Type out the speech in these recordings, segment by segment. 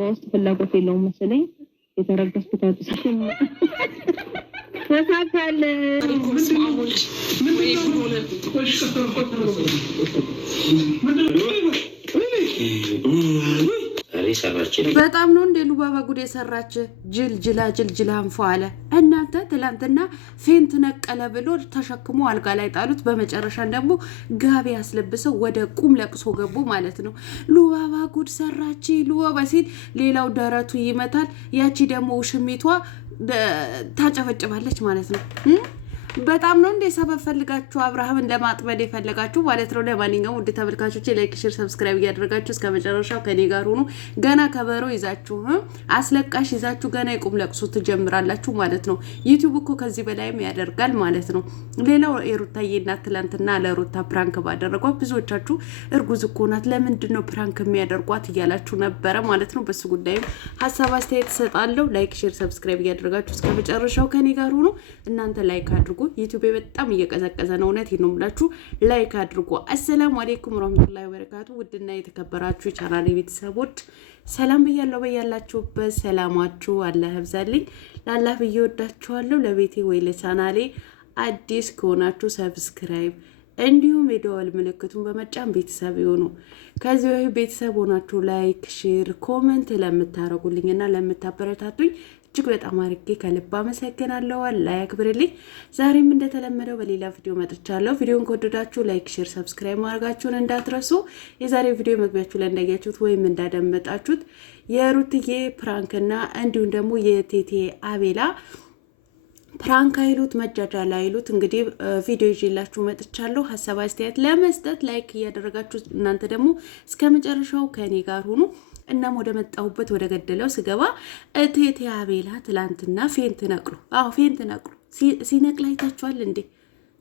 አበባ ውስጥ ፍላጎት የለውም መሰለኝ። የተረገዝኩት አጥሰሽም ተሳካለ በጣም ነው እንደ ሉባባ ጉድ የሰራች ጅል አንፎ አለ። እናንተ ትላንትና ፌንት ነቀለ ብሎ ተሸክሞ አልጋ ላይ ጣሉት። በመጨረሻ ደግሞ ጋቢ ያስለብሰው ወደ ቁም ለቅሶ ገቡ ማለት ነው። ሉባባ ጉድ ሰራች። ሉባባ ሲል ሌላው ደረቱ ይመታል። ያቺ ደግሞ ውሽሚቷ ታጨበጭባለች ማለት ነው። በጣም ነው እንደ ሰበብ ፈልጋችሁ አብርሃምን ለማጥመድ የፈለጋችሁ ማለት ነው። ለማንኛውም ውድ ተመልካቾቼ ላይክ፣ ሼር፣ ሰብስክራይብ እያደረጋችሁ እስከ መጨረሻው ከኔ ጋር ሁኑ። ገና ከበሮ ይዛችሁ አስለቃሽ ይዛችሁ ገና የቁም ለቅሶ ትጀምራላችሁ ማለት ነው። ዩቲዩብ እኮ ከዚህ በላይም ያደርጋል ማለት ነው። ሌላው የሩታዬ እናት ትላንትና ለሩታ ፕራንክ ባደረጓት ብዙዎቻችሁ እርጉዝ እኮ ናት ለምንድን ነው ፕራንክ የሚያደርጓት እያላችሁ ነበረ ማለት ነው። በሱ ጉዳይም ሀሳብ አስተያየት እሰጣለሁ። ላይክ፣ ሼር፣ ሰብስክራይብ እያደረጋችሁ እስከ መጨረሻው ከኔ ጋር ሁኑ። እናንተ ላይክ አድርጉ። ዩቲዩብ በጣም እየቀዘቀዘ ነው። እውነት ነው ብላችሁ ላይክ አድርጉ። አሰላሙ አለይኩም ወራህመቱላሂ ወበረካቱ። ውድና የተከበራችሁ ቻናሌ ቤተሰቦች ሰላም ብያለሁ። በያላችሁበት ሰላማችሁ አላህ ያብዛልኝ። ለአላህ ብዬ ወዳችኋለሁ። ለቤቴ ወይ ለቻናሌ አዲስ ከሆናችሁ ሰብስክራይብ እንዲሁም የደወል ምልክቱን በመጫን ቤተሰብ ይሁኑ። ከዚህ ወይ ቤተሰብ ሆናችሁ ላይክ፣ ሼር፣ ኮሜንት ለምታረጉልኝና ለምታበረታቱኝ እጅግ በጣም አድርጌ ከልብ አመሰግናለሁ። አላህ ያክብርልኝ። ዛሬም እንደተለመደው በሌላ ቪዲዮ መጥቻለሁ። ቪዲዮን ከወደዳችሁ ላይክ፣ ሼር፣ ሰብስክራይብ ማድረጋችሁን እንዳትረሱ። የዛሬው ቪዲዮ መግቢያችሁ ላይ እንዳያችሁት ወይም እንዳደመጣችሁት የሩትዬ ፕራንክና እንዲሁም ደግሞ የቴቴ አቤላ ፕራንክ አይሉት መጃጃል አይሉት እንግዲህ ቪዲዮ ይዤላችሁ መጥቻለሁ። ሀሳብ አስተያየት ለመስጠት ላይክ እያደረጋችሁ እናንተ ደግሞ እስከ መጨረሻው ከኔ ጋር ሁኑ። እናም ወደ መጣሁበት ወደ ገደለው ስገባ ቴቴ አቤላ ትላንትና ፌንት ነቅሉ። ፌንት ነቅሉ ሲነቅል አይታችኋል እንዴ?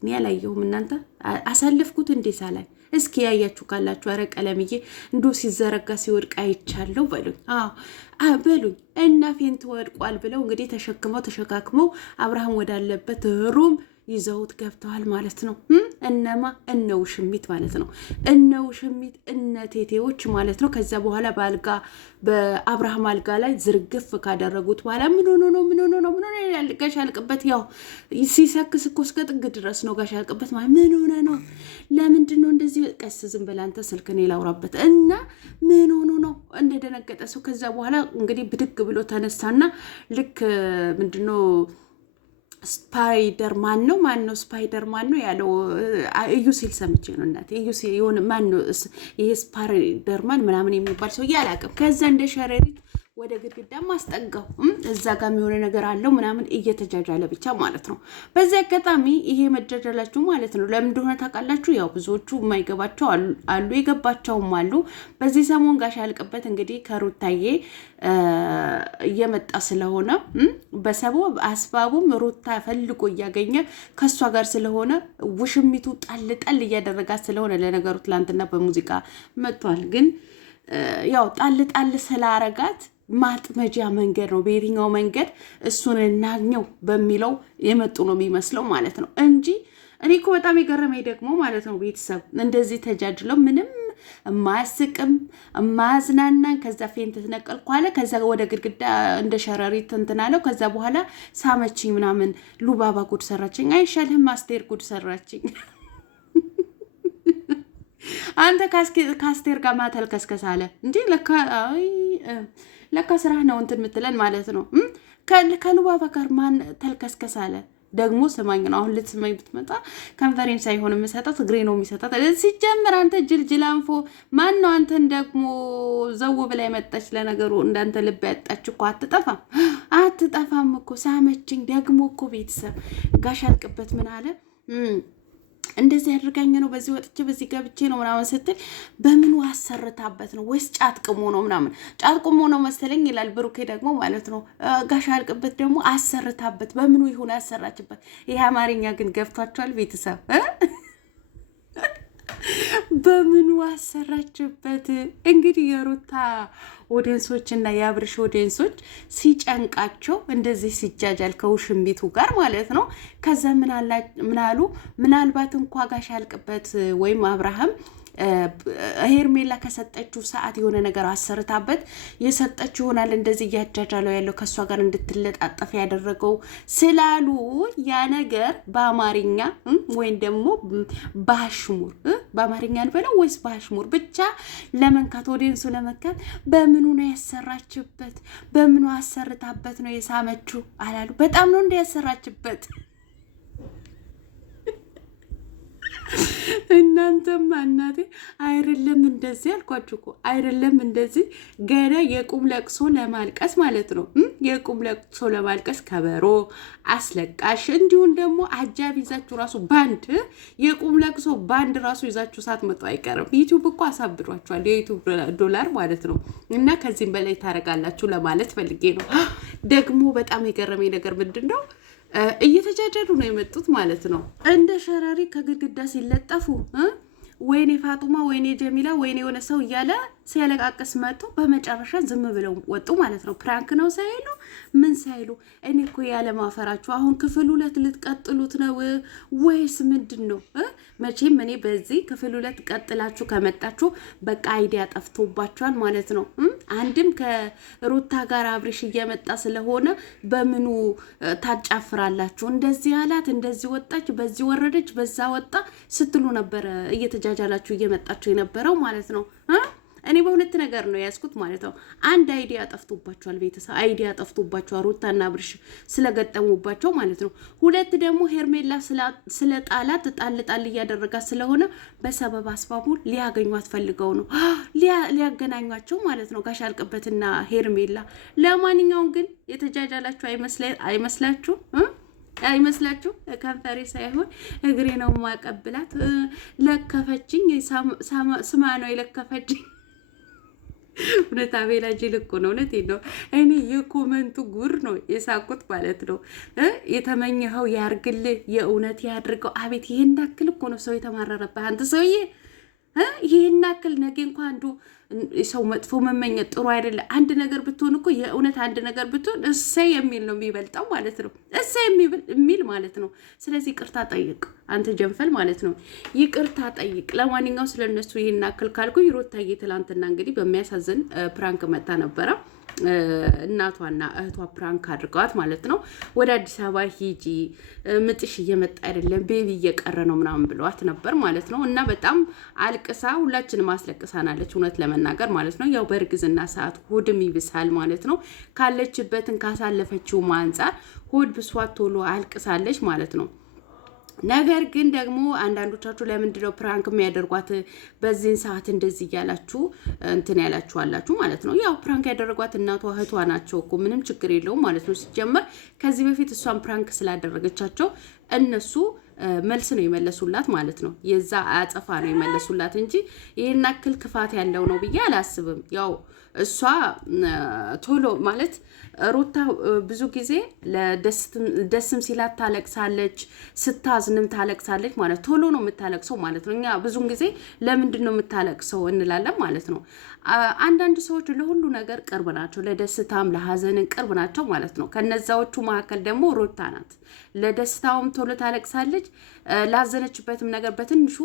እኔ አላየሁም። እናንተ አሳለፍኩት እንዴ ሳላይ? እስኪ ያያችሁ ካላችሁ አረ ቀለምዬ እንዶ ሲዘረጋ ሲወድቅ አይቻለሁ በሉኝ። በሉኝ እና ፌንት ወድቋል ብለው እንግዲህ ተሸካክመው አብርሃም ወዳለበት ሩም ይዘውት ገብተዋል ማለት ነው። እነማ እነው ሽሚት ማለት ነው። እነው ሽሚት እነቴቴዎች ማለት ነው። ከዛ በኋላ በአብርሃም አልጋ ላይ ዝርግፍ ካደረጉት በኋላ ምን ሆኖ ነው ጋሽ ያልቅበት ያው ሲሰክስ እኮ እስከ ጥግ ድረስ ነው ጋሽ ያልቅበት ማለት ምን ሆነ ነው? ለምንድን ነው እንደዚህ? ቀስ ዝም በላንተ ስልክን ላውራበት እና ምን ሆኖ ነው እንደደነገጠ ሰው። ከዛ በኋላ እንግዲህ ብድግ ብሎ ተነሳና ልክ ምንድነው ስፓይደርማን ነው ስፓይደርማን ነው ያለው እዩ ሲል ሰምቼ ነው እናቴ። እዩ ሲል የሆነ ማን ነው ይሄ ስፓይደርማን ምናምን የሚባል ሰው ያላቀም። ከዛ እንደ ሸረሪት ወደ ግድግዳ ማስጠጋው እዛ ጋር የሆነ ነገር አለው ምናምን እየተጃጃለ ብቻ ማለት ነው። በዚህ አጋጣሚ ይሄ መጃጃላችሁ ማለት ነው ለምን እንደሆነ ታውቃላችሁ? ያው ብዙዎቹ የማይገባቸው አሉ፣ የገባቸውም አሉ። በዚህ ሰሞን ጋሽ ያልቅበት እንግዲህ ከሩታዬ እየመጣ ስለሆነ በሰበብ አስባቡም ሩታ ፈልጎ እያገኘ ከሷ ጋር ስለሆነ ውሽሚቱ ጣል እያደረጋት ስለሆነ ለነገሩ ትላንትና በሙዚቃ መጥቷል። ግን ያው ጣል ስላረጋት ማጥመጃ መንገድ ነው። በየትኛው መንገድ እሱን እናግኘው በሚለው የመጡ ነው የሚመስለው ማለት ነው እንጂ እኔ እኮ በጣም የገረመኝ ደግሞ ማለት ነው ቤተሰብ እንደዚህ ተጃጅለው ምንም የማያስቅም የማያዝናናን። ከዛ ፌንት ተነቀልኩ አለ። ከዛ ወደ ግድግዳ እንደ ሸረሪት እንትን አለው። ከዛ በኋላ ሳመችኝ ምናምን። ሉባባ ጉድ ሰራችኝ። አይሻልህም? አስቴር ጉድ ሰራችኝ። አንተ ከአስቴር ጋር ማተልከስከስ አለ እንጂ ለካ ስራህ ነው እንትን የምትለን ማለት ነው። ከሉባባ ጋር ማን ተልከስከስ አለ? ደግሞ ስማኝ ነው። አሁን ልትስማኝ ብትመጣ ከንፈሬን ሳይሆን የምሰጣት እግሬ ነው የሚሰጣት። ሲጀምር አንተ ጅልጅል አንፎ ማን ነው? አንተን ደግሞ ዘው ብላ የመጣች ለነገሩ እንዳንተ ልብ ያጣች እኮ አትጠፋም እኮ ሳመችኝ። ደግሞ እኮ ቤተሰብ ጋሽ ያልቅበት ምን አለ? እንደዚህ ያድርጋኝ ነው በዚህ ወጥቼ በዚህ ገብቼ ነው ምናምን ስትል በምኑ አሰርታበት ነው ወይስ ጫት ቅሞ ነው ምናምን? ጫት ቅሞ ነው መሰለኝ ይላል ብሩኬ ደግሞ ማለት ነው። ጋሽ ያልቅበት ደግሞ አሰርታበት በምኑ ይሁን ያሰራችበት። ይሄ አማርኛ ግን ገብቷቸዋል ቤተሰብ? በምኑ አሰራችበት? እንግዲህ የሩታ ኦዲየንሶች እና የአብርሽ ኦዲየንሶች ሲጨንቃቸው እንደዚህ ሲጃጃል ከውሽሚቱ ጋር ማለት ነው። ከዛ ምን አሉ? ምናልባት እንኳ ጋሽ ያልቅበት ወይም አብርሃም ሄርሜላ ከሰጠችው ሰዓት የሆነ ነገር አሰርታበት የሰጠችው ይሆናል እንደዚህ እያጃጃለው ያለው ከእሷ ጋር እንድትለጣጠፍ ያደረገው ስላሉ ያ ነገር በአማርኛ ወይም ደግሞ በአሽሙር በአማርኛ እንበለው ወይስ በአሽሙር ብቻ ለመንካት ኦዲየንሱ ለመንካት በምኑ ነው ያሰራችበት? በምኑ አሰርታበት ነው የሳመችው አላሉ። በጣም ነው እንደ ያሰራችበት። እናንተማ እናቴ አይደለም እንደዚህ አልኳችሁ እኮ አይደለም እንደዚህ ገና የቁም ለቅሶ ለማልቀስ ማለት ነው። የቁም ለቅሶ ለማልቀስ ከበሮ አስለቃሽ እንዲሁም ደግሞ አጃቢ ይዛችሁ ራሱ ባንድ የቁም ለቅሶ ባንድ ራሱ ይዛችሁ ሳትመጡ አይቀርም። ዩቲዩብ እኮ አሳብዷችኋል፣ የዩቲዩብ ዶላር ማለት ነው። እና ከዚህም በላይ ታደርጋላችሁ ለማለት ፈልጌ ነው። ደግሞ በጣም የገረመኝ ነገር ምንድን ነው? እየተጃጃሉ ነው የመጡት ማለት ነው። እንደ ሸረሪ ከግድግዳ ሲለጠፉ ወይኔ ፋጡማ፣ ወይኔ ጀሚላ፣ ወይኔ የሆነ ሰው እያለ ሲያለቃቅስ መጡ። በመጨረሻ ዝም ብለው ወጡ ማለት ነው። ፕራንክ ነው ሳይሉ ምን ሳይሉ። እኔ እኮ ያለማፈራችሁ አሁን ክፍል 2 ልትቀጥሉት ነው ወይስ ምንድን ነው? መቼም እኔ በዚህ ክፍል 2 ቀጥላችሁ ከመጣችሁ በቃ አይዲያ ጠፍቶባችኋል ማለት ነው። አንድም ከሩታ ጋር አብሬሽ እየመጣ ስለሆነ በምኑ ታጫፍራላችሁ? እንደዚህ አላት፣ እንደዚህ ወጣች፣ በዚህ ወረደች፣ በዛ ወጣ ስትሉ ነበረ እየተጃጃላችሁ እየመጣችሁ የነበረው ማለት ነው። እኔ በሁለት ነገር ነው ያስኩት ማለት ነው። አንድ አይዲያ ጠፍቶባቸዋል፣ ቤተሰብ አይዲያ ጠፍቶባቸዋል፣ ሩታና ብርሽ ስለገጠሙባቸው ማለት ነው። ሁለት ደግሞ ሄርሜላ ስለ ጣላት ጣል እያደረጋት ስለሆነ በሰበብ አስባቡ ሊያገኟት ፈልገው ነው ሊያገናኟቸው ማለት ነው፣ ጋሽ አልቅበትና ሄርሜላ። ለማንኛውም ግን የተጃጃላችሁ አይመስላችሁ? አይመስላችሁ? ከንፈሬ ሳይሆን እግሬ ነው ማቀብላት። ለከፈችኝ፣ ስማ ነው የለከፈችኝ። እውነት አቤላ ጅል እኮ ነው። እውነቴን ነው። እኔ የኮመንቱ ጉር ነው የሳቁት ማለት ነው። የተመኘኸው ያርግልህ፣ የእውነት ያድርገው። አቤት ይህን ያክል እኮ ነው ሰው የተማረረብህ አንተ ሰውዬ። ይህን ያክል ነገ እንኳ አንዱ ሰው መጥፎ መመኘት ጥሩ አይደለ። አንድ ነገር ብትሆን እኮ የእውነት አንድ ነገር ብትሆን እሰይ የሚል ነው የሚበልጠው ማለት ነው። እሰይ የሚል ማለት ነው። ስለዚህ ይቅርታ ጠይቅ አንተ ጀንፈል ማለት ነው። ይቅርታ ጠይቅ። ለማንኛውም ስለነሱ ይህን ያክል ካልኩኝ ሩታዬ ትላንትና እንግዲህ በሚያሳዝን ፕራንክ መጣ ነበረ። እናቷና እህቷ ፕራንክ አድርገዋት ማለት ነው። ወደ አዲስ አበባ ሂጂ፣ ምጥሽ እየመጣ አይደለም፣ ቤቢ እየቀረ ነው ምናምን ብለዋት ነበር ማለት ነው። እና በጣም አልቅሳ ሁላችንም አስለቅሳናለች እውነት ለመናገር ማለት ነው። ያው በእርግዝና ሰዓት ሆድም ይብሳል ማለት ነው። ካለችበትን ካሳለፈችው አንጻር ሆድ ብሷት ቶሎ አልቅሳለች ማለት ነው። ነገር ግን ደግሞ አንዳንዶቻችሁ ለምንድን ነው ፕራንክ የሚያደርጓት በዚህን ሰዓት እንደዚህ እያላችሁ እንትን ያላችኋላችሁ ማለት ነው። ያው ፕራንክ ያደረጓት እናቷ እህቷ ናቸው እኮ ምንም ችግር የለውም ማለት ነው። ሲጀመር ከዚህ በፊት እሷን ፕራንክ ስላደረገቻቸው እነሱ መልስ ነው የመለሱላት ማለት ነው። የዛ አጸፋ ነው የመለሱላት እንጂ ይህን ያክል ክፋት ያለው ነው ብዬ አላስብም። ያው እሷ ቶሎ ማለት ሩታ ብዙ ጊዜ ደስም ሲላት ታለቅሳለች፣ ስታዝንም ታለቅሳለች ማለት ቶሎ ነው የምታለቅሰው ማለት ነው። እኛ ብዙን ጊዜ ለምንድን ነው የምታለቅሰው እንላለን ማለት ነው። አንዳንድ ሰዎች ለሁሉ ነገር ቅርብ ናቸው፣ ለደስታም ለሀዘንን ቅርብ ናቸው ማለት ነው። ከነዛዎቹ መካከል ደግሞ ሩታ ናት። ለደስታውም ቶሎ ታለቅሳለች፣ ላዘነችበትም ነገር በትንሹ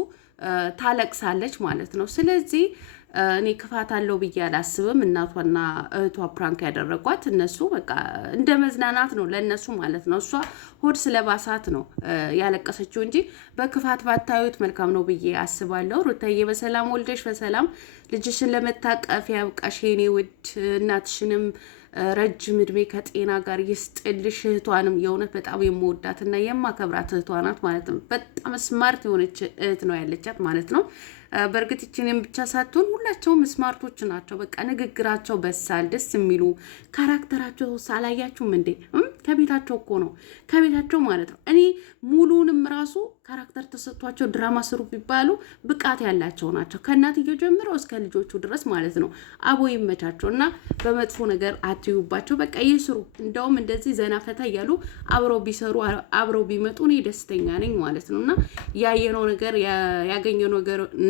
ታለቅሳለች ማለት ነው። ስለዚህ እኔ ክፋት አለው ብዬ አላስብም። እናቷና እህቷ ፕራንክ ያደረጓት እነሱ በቃ እንደ መዝናናት ነው ለእነሱ ማለት ነው። እሷ ሆድ ስለባሳት ነው ያለቀሰችው እንጂ በክፋት ባታዩት መልካም ነው ብዬ አስባለሁ። ሩታዬ በሰላም ወልደሽ በሰላም ልጅሽን ለመታቀፍ ያብቃሽ የኔ ውድ። እናትሽንም ረጅም እድሜ ከጤና ጋር ይስጥልሽ። እህቷንም የእውነት በጣም የምወዳትና የማከብራት እህቷ ናት ማለት ነው። በጣም ስማርት የሆነች እህት ነው ያለቻት ማለት ነው። በእርግጥ ይችንም ብቻ ሳትሆን ሁላቸውም ስማርቶች ናቸው። በቃ ንግግራቸው በሳል ደስ የሚሉ ካራክተራቸው ሳላያችሁም እንዴ? ከቤታቸው እኮ ነው ከቤታቸው ማለት ነው። እኔ ሙሉንም ራሱ ካራክተር ተሰጥቷቸው ድራማ ስሩ ቢባሉ ብቃት ያላቸው ናቸው። ከእናትየው ጀምረው እስከ ልጆቹ ድረስ ማለት ነው። አቦ ይመቻቸው እና በመጥፎ ነገር አትዩባቸው። በቃ ይስሩ። እንደውም እንደዚህ ዘና ፈታ እያሉ አብረው ቢሰሩ አብረው ቢመጡ እኔ ደስተኛ ነኝ ማለት ነው። እና ያየነው ነገር ያገኘነው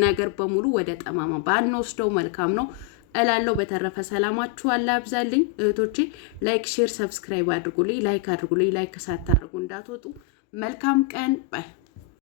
ነገር በሙሉ ወደ ጠማማ ባንወስደው መልካም ነው እላለሁ። በተረፈ ሰላማችሁ አላ ያብዛልኝ እህቶቼ። ላይክ፣ ሼር፣ ሰብስክራይብ አድርጉልኝ። ላይክ አድርጉልኝ። ላይክ ሳታደርጉ እንዳትወጡ። መልካም ቀን ባይ